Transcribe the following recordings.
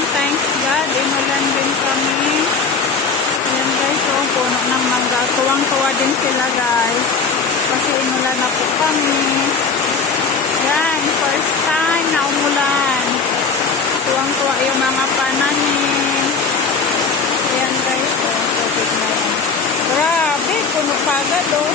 naman, thanks God. Inulan din kami. Ayan guys, so puno ng mangga. Tuwang-tuwa din sila guys. Kasi inulan na po kami. Yan, first time na umulan. Tuwang-tuwa yung mga pananim. Ayan guys, so tubig na yan. Grabe, puno kagad oh.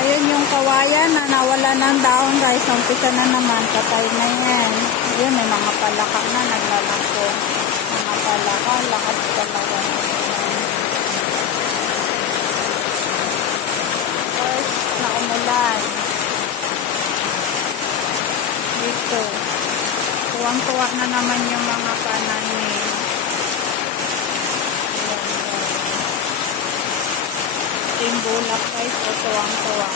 Ayun yung kawayan na nawala ng dahon guys. Umpisa na naman. Patay na yan. Ayun, may mga palaka na naglalangkong. Mga palaka. Lakas talaga. First na umulan. Dito. Tuwang-tuwa na naman yung mga pananim. Yung bulak guys, o tuwang-tuwa.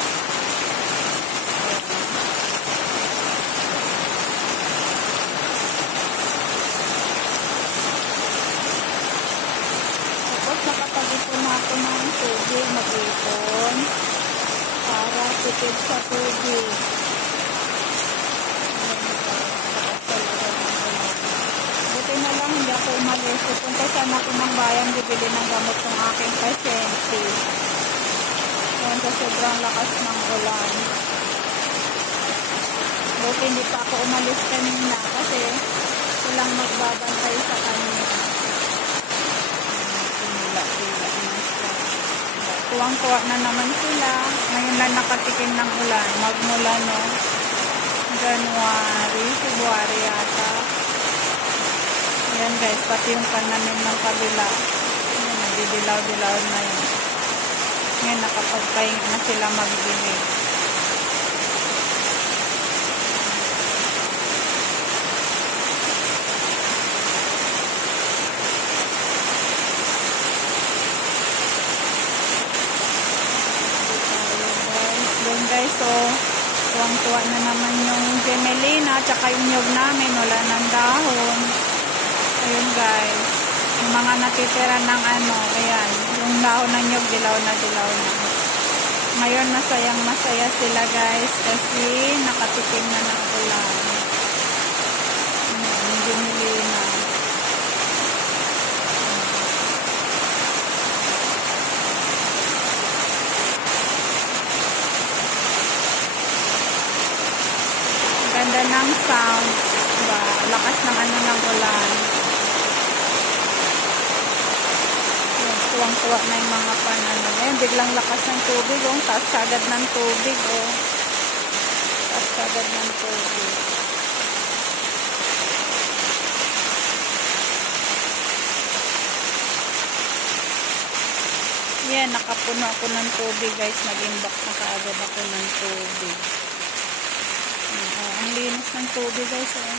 Tapos nakapag-ipon na ako ng tubig, mag-ipon para tipid sa tubig. Buti na lang hindi ako umalis. Pupunta sana ako ng bayan, bibili ng gamot ng aking pasyente. Sa sobrang lakas ng ulan. Buti hindi pa ako umalis kanina kasi walang magbabantay sa kanya. Tuwang-tuwa na naman sila. Ngayon lang nakatikim ng ulan. Magmula no January, February yata. Ayan guys, pati yung pananim ng kabila. Ayan, nagdidilaw-dilaw na yun. Ngayon, nakapagpahinga na sila magbili. Doon guys, so tuwang-tuwa na naman yung gemelina at saka yung nyug namin. Wala ng dahon. Ayun guys. Yung mga natitira ng ayan, yung dahon ng nyug, dilaw na. Ngayon, masaya sila guys kasi nakatikim na ng ulan. Yung gemelina. Ganda ng sound. Diba? Lakas ng ng ulan. Tuwang-tuwa na yung mga pananim. Ayun, biglang lakas ng tubig. Oh. Taas kagad ng tubig. Oh. Taas kagad ng tubig. Yan, nakapuno ako ng tubig guys. Nag-imbak na kaagad ako ng tubig. Ang linis ng tubig guys. Oh.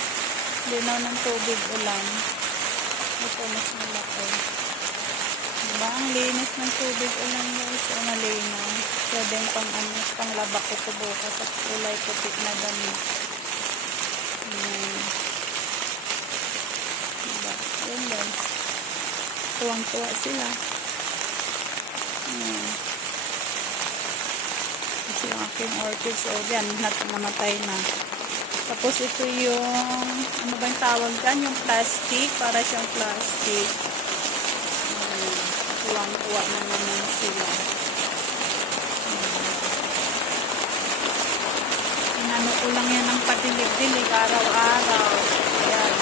Linaw ng tubig ulan. Ito, mas malaki. Diba? Ang linis ng tubig ulan guys. O malinaw. Pwedeng panglaba ko ito bukas at kulay puti na damit. Diba? Ayan guys. Tuwang-tuwa sila. Kasi yung aking orchids. O yan, namatay na. Tapos ito yung, ano ba yung tawag dyan? Yung plastic. Para siyang plastic. Tuwang-tuwa na naman sila. Inano ko lang yan ng padilig-dilig araw-araw. Ayan.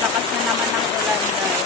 Lakas na naman ang ulan guys.